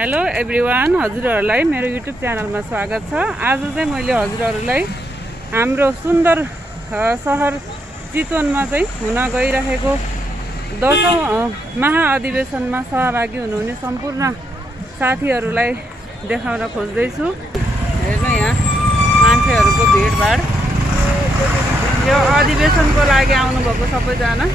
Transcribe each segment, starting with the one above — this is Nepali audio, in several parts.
हेलो एभ्रिवान, हजुरहरूलाई मेरो युट्युब च्यानलमा स्वागत छ। आज चाहिँ मैले हजुरहरूलाई हाम्रो सुन्दर सहर चितवनमा चाहिँ हुन गइरहेको 10औं महाअधिवेशनमा सहभागी हुनुहुने सम्पूर्ण साथीहरूलाई देखाउन खोज्दैछु। हेर्नु यहाँ मान्छेहरूको भिडभाड, यो अधिवेशनको लागि आउनुभएको सबैजना।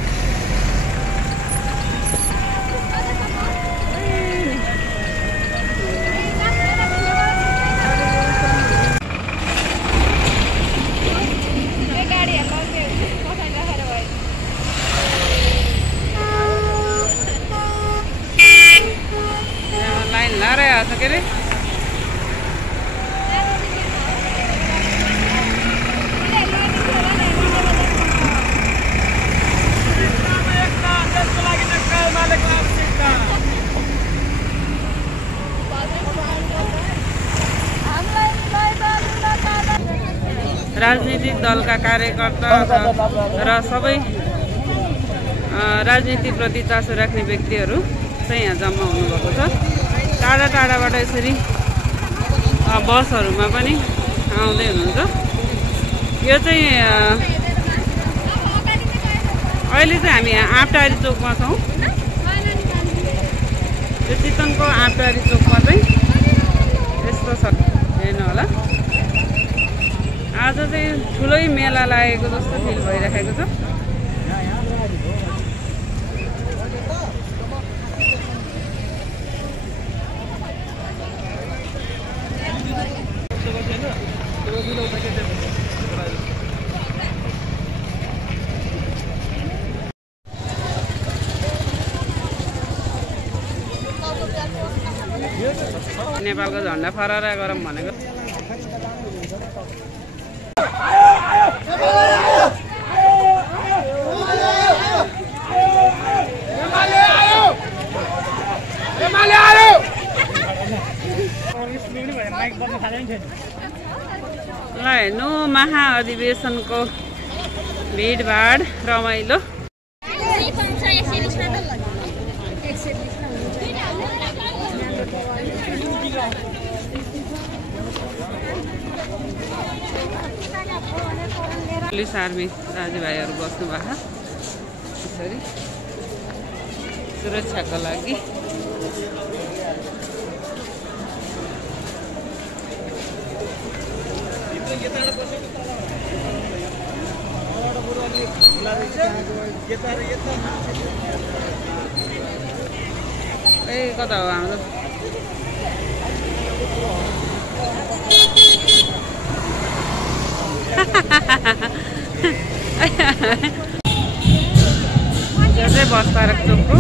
के अरे राजनीतिक दलका कार्यकर्ता र सबै राजनीतिप्रति चासो राख्ने व्यक्तिहरू चाहिँ यहाँ जम्मा हुनुभएको छ। टाढा टाढाबाट यसरी बसहरूमा पनि आउँदै हुनुहुन्छ। यो चाहिँ अहिले चाहिँ हामी यहाँ आँपटारी चोकमा छौँ। यो चितवनको आँपटारी चोकमा चाहिँ यस्तो छ, हेर्नु होला। आज चाहिँ ठुलै मेला लागेको जस्तो फिल भइरहेको छ। नेपालको झन्डा फहराएर गरौँ भनेको। ल हेर्नु महाअधिवेशनको भिडभाड रमाइलो। पुलिस आर्मी दाजुभाइहरू बस्नु भएको यसरी सुरक्षाको लागि। ए कता हो हाम्रो यो चाहिँ बस पार्क चोकको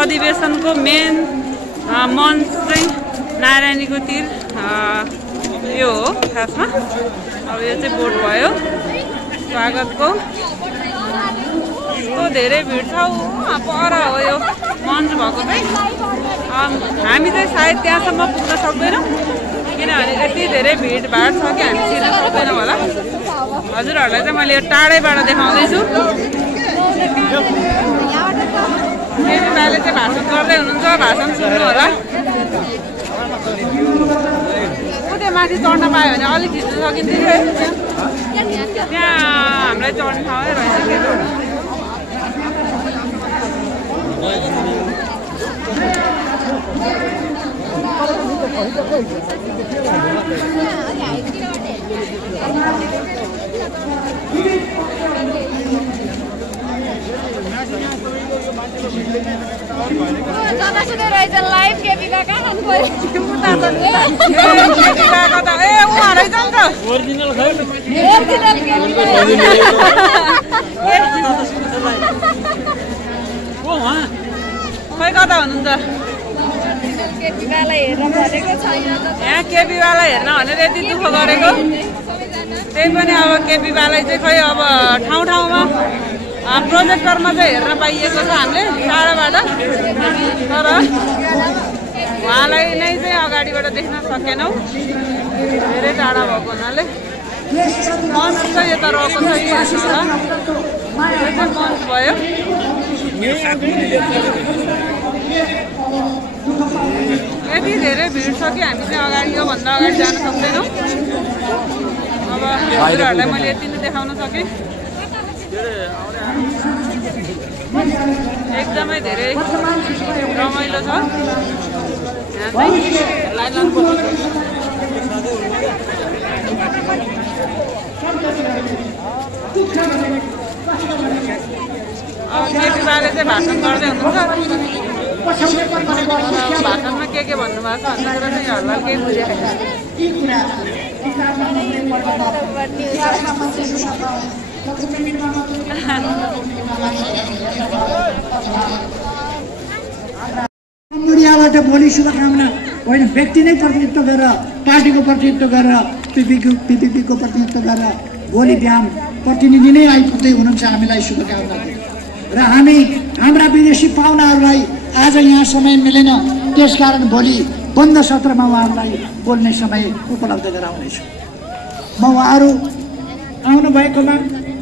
अधिवेशनको मेन मञ्च चाहिँ नारायणीको तीर यो हो खासमा। अब यो चाहिँ बोर्ड भयो स्वागतको। यस्तो धेरै भिड छ, पर हो यो मञ्च भएको हामी चाहिँ सायद त्यहाँसम्म पुग्न सक्दैनौँ किनभने यति धेरै भिडभाड छ कि हामी छिर्न सक्दैनौँ होला। हजुरहरूलाई चाहिँ मैले यो टाढैबाट देखाउँदैछु। केपी बाले चाहिँ भाषण गर्दै हुनुहुन्छ, भाषण सुन्नु होला। त्यो माथि चढ्न पायो भने अलिक झिच्न सकिन्थ्यो। त्यहाँ हामीलाई चढ्ने ठाउँै रहेछ केटो। लाइभ केपी काका खै कता हुनुहुन्छ? यहाँ केपी बाला हेर्न भनेर यति दुःख गरेको। त्यही पनि अब केपी बालाई चाहिँ खै अब ठाउँ ठाउँमा प्रोजेक्टरमा चाहिँ हेर्न पाइएको छ हामीले टाढाबाट, तर उहाँलाई नै चाहिँ अगाडिबाट देख्न सकेनौँ, धेरै टाढा भएको हुनाले। मञ्च चाहिँ यता रहेको छ कि हेर्नु होला, यो चाहिँ मञ्च भयो। यति धेरै भिड छ कि हामी चाहिँ अगाडि योभन्दा अगाडि जान सक्दैनौँ। अब हजुरहरूलाई मैले यति नै देखाउन सकेँ। एकदमै धेरै रमाइलो छ यहाँ चाहिँ। अब केपी बाले चाहिँ भाषण गर्दै हुनुहुन्छ। भाषणमा के भन्नुभएको छ भन्ने कुरा चाहिँ यहाँहरूलाई केही बुझेको छैन। मीडियाबाट भोलि शुभकामना होइन, व्यक्ति नै प्रतिनिधित्व गरेर, पार्टीको प्रतिनिधित्व गरेर, पिपिपीको प्रतिनिधित्व गरेर भोलि बिहान प्रतिनिधि नै आइपुग्दै हुनुहुन्छ। हामीलाई शुभकामना र हामी हाम्रा विदेशी पाहुनाहरूलाई आज यहाँ समय मिलेन, त्यसकारण भोलि बन्द सत्रमा उहाँहरूलाई बोल्ने समय उपलब्ध गराउनेछु। म उहाँहरू आउनुभएकोमा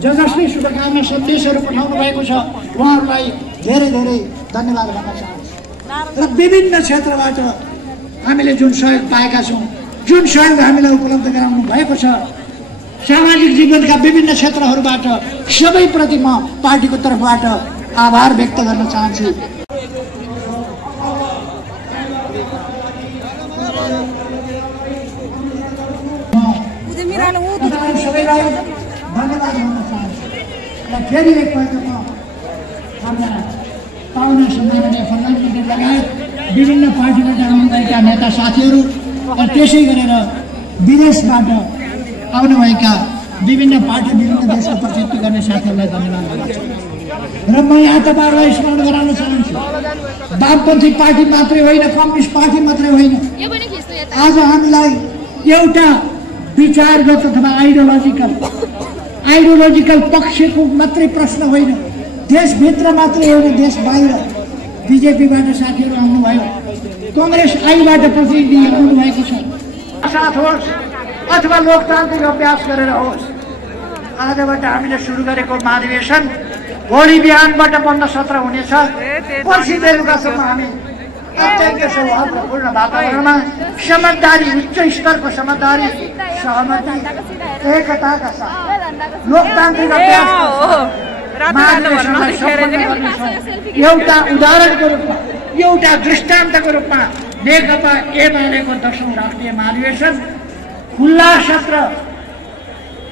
जसले शुभकामना सन्देशहरू पठाउनु भएको छ उहाँहरूलाई धेरै धेरै धन्यवाद भन्न चाहन्छु। र विभिन्न क्षेत्रबाट हामीले जुन सहयोग पाएका छौँ, जुन सहयोग हामीलाई उपलब्ध गराउनु भएको छ, सामाजिक जीवनका विभिन्न क्षेत्रहरूबाट सबैप्रति म पार्टीको तर्फबाट आभार व्यक्त गर्न चाहन्छु। सबैलाई धन्यवाद भन्न चाहन्छु र फेरि एकपल्ट म हाम्रा पाहुना सम्माननीय प्रधानमन्त्री लगायत विभिन्न पार्टीबाट आउनुभएका नेता साथीहरू र त्यसै गरेर विदेशबाट आउनुभएका विभिन्न पार्टी विभिन्न देशको प्रतिनिधित्व गर्ने साथीहरूलाई धन्यवाद भन्न चाहन्छु। र म यहाँ तपाईँहरूलाई स्मरण गराउन चाहन्छु, वामपन्थी पार्टी मात्रै होइन, कम्युनिस्ट पार्टी मात्रै होइन, आज हामीलाई एउटा विचारगत अथवा आइडियोलोजिकल पक्षको मात्रै प्रश्न होइन, देशभित्र मात्रै होइन, देश बाहिर बिजेपीबाट साथीहरू आउनुभयो, कङ्ग्रेस आईबाट प्रतिनिधि आउनुभएको छ, साथ होस् अथवा लोकतान्त्रिक अभ्यास गरेर होस्। आजबाट हामीले सुरु गरेको महाधिवेशन भोलि बिहानबाट बन्द सत्र हुनेछ। पर्सि बेलुकासम्म हामी अत्यन्त सौहार्दपूर्ण वातावरणमा समझदारी, उच्च स्तरको समझदारी, सहमति, एकताका साथ लोकतान्त्रिक अभ्यास एउटा उदाहरणको रूपमा, एउटा दृष्टान्तको रूपमा नेकपा एमालेको 10औं राष्ट्रिय महाधिवेशन खुल्ला सत्र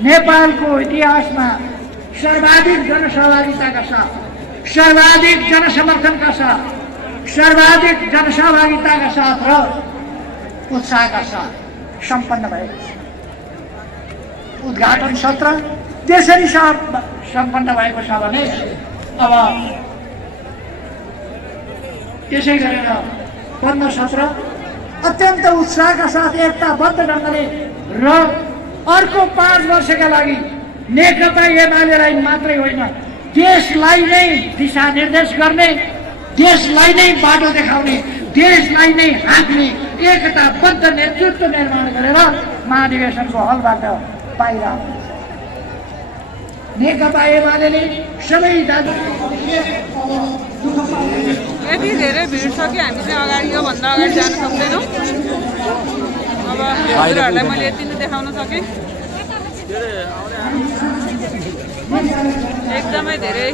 नेपालको इतिहासमा सर्वाधिक जनसहभागिताका साथ, सर्वाधिक जनसमर्थनका साथ, सर्वाधिक जनसहभागिताका साथ र उत्साहका साथ सम्पन्न भएको छ। उद्घाटन सत्र त्यसरी सम्पन्न भएको छ भने अब त्यसै गरेर बन्द सत्र अत्यन्त उत्साहका साथ एकताबद्ध ढङ्गले र अर्को 5 वर्षका लागि नेकपा एमालेलाई मात्रै होइन, देशलाई नै दिशा निर्देश गर्ने, देशलाई नै बाटो देखाउने, देशलाई नै हाँक्ने एकताबद्ध नेतृत्व निर्माण गरेर महाधिवेशनको हलबाट बाहिर नेकपा एमाले सबै यति धेरै भिड छ कि हामी चाहिँ अगाडि योभन्दा अगाडि जान सक्दैनौँ। अब हजुरहरूलाई मैले यति नै देखाउन सकेँ। एकदमै धेरै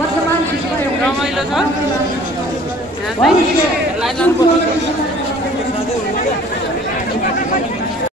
रमाइलो छ यहाँ चाहिँ।